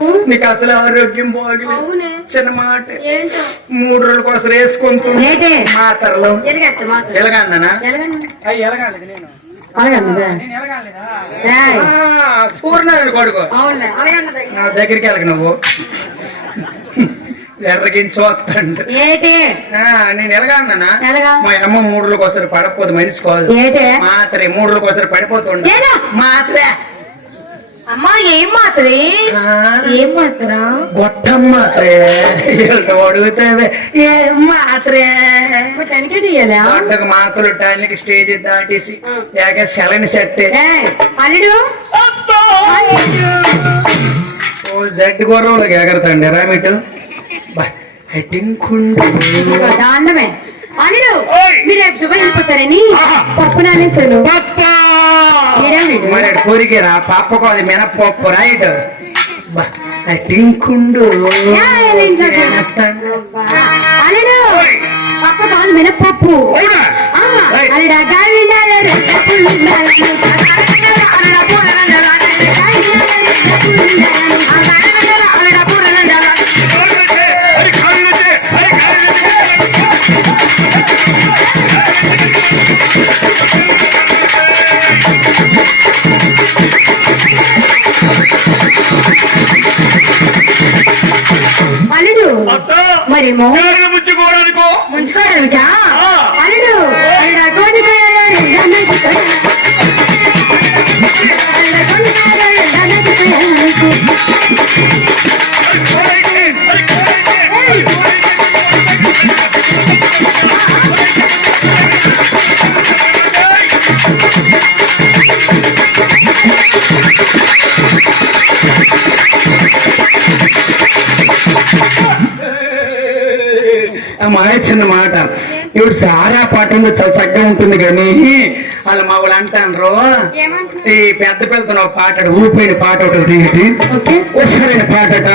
నీకు అసలు ఆరోగ్యం బాగలేదు. చిన్న మాట 3 రోజుల కోసం వేసుకుంటున్నా మాత్రలు ఎలాగన్నా సూర్యనారాయణ కొడుకు నా దగ్గరికి వెళ్ళక నువ్వు ఎర్రగించి వస్తాడు. నేను ఎలాగన్నా మా అమ్మ 3 రోజులకు ఒకసారి పడకపోదు మనిషి కాదు మాత్రే 3 రోజులకు ఒకసారి పడిపోతుండే మాత్రే. అమ్మా ఏం మాత్రే ఏం మాత్ర గొట్టం మాత్రే అడుగుతావే ఏం మాత్రే గొట్టకు మాత్రలు టానికి స్టేజ్ దాటేసి సెలని సెట్ ఓ జడ్డు గొర్రంలోకి ఎగరతండి రామిటు దాండమే అల్లుడు మీరు వెళ్ళిపోతారని పప్పు నానేసాను మరి కోరికేరా పప్పు కాదు మినపప్పు రైట్ టింకుండు అల్లుడు పప్పు కాదు మినపప్పు మరేమో ముంచుకోవడానికా అల్లుడు చిన్న మాట ఇప్పుడు సారా పాటంలో చాలా చక్కగా ఉంటుంది కానీ వాళ్ళ మా వాళ్ళు అంటారు ఈ పెద్ద పిల్లతో పాట ఊపిన పాట ఒకటి ఒకసారి పాటట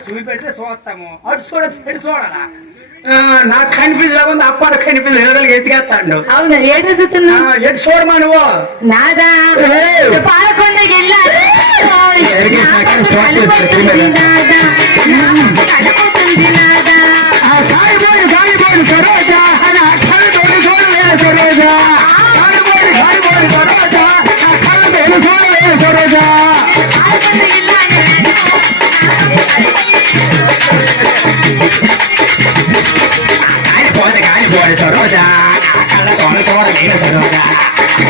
చూపెడితే చూస్తాము అటు చూడాలా నాకు కనిపించ లేకుండా అప్పాడు కనిపించదు ఎత్తికేస్తాడు. అవునా ఏడు చూడమా నువ్వు నాదా పాలకొండకి సరోజా సరోజా సరోజా సరోజా చూడలేను సరోజా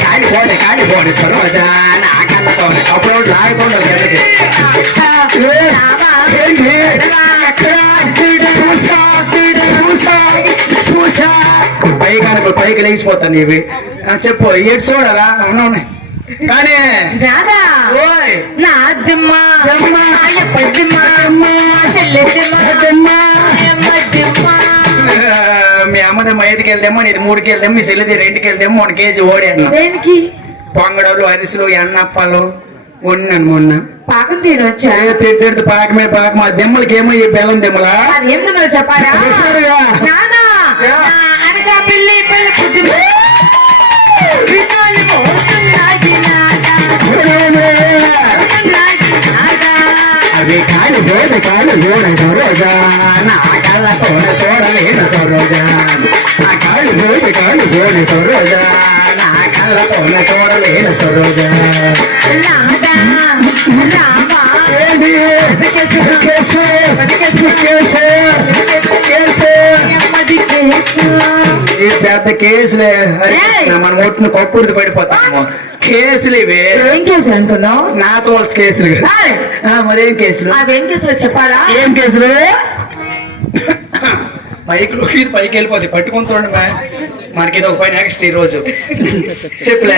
కాలిపోతే సరోజా నా కళ్ళతో అప్పుడు లాగకుండా పైకి లేచిపోతాను ఇవి చెప్పు ఏడు చూడాలా ఉన్నాయి కానీ మీ అమ్మది 5కి వెళ్దామో నీది 3కి వెళ్దాము మీ చెల్లిది 2కి వెళ్దాము 1 కేజీ ఓడాను పొంగడలు అరిసెలు ఎన్నప్పాలు ఉన్నాను మొన్న పాకం తినొచ్చా తిట్టేది పాక మీద పాక మా దెమ్మలకి ఏమో ఈ బెల్లం దెమ్మలా ఏం దెమ్మలు చెప్పాలా అవి కాళ్ళు సరోజా నా కళ్ళతో చూడలేను సరోజా ఆ కాళ్ళు సరోజా నా కళ్ళతో చూడలేను సరోజా ఈ పెద్ద కేసులే మన ఒట్టును కొప్పుడుది పడిపోతాము. కేసులు ఇవి ఏం కేసులు అంటున్నావు? నాతో కేసులు మరేం కేసులు? అదేం కేసులు చెప్పాలా? ఏం కేసులు? పైకి వెళ్ళిపోతుంది పట్టుకుంటుండ మనకి ఇది ఒక పైన నెక్స్ట్ ఈ రోజు చెప్పలే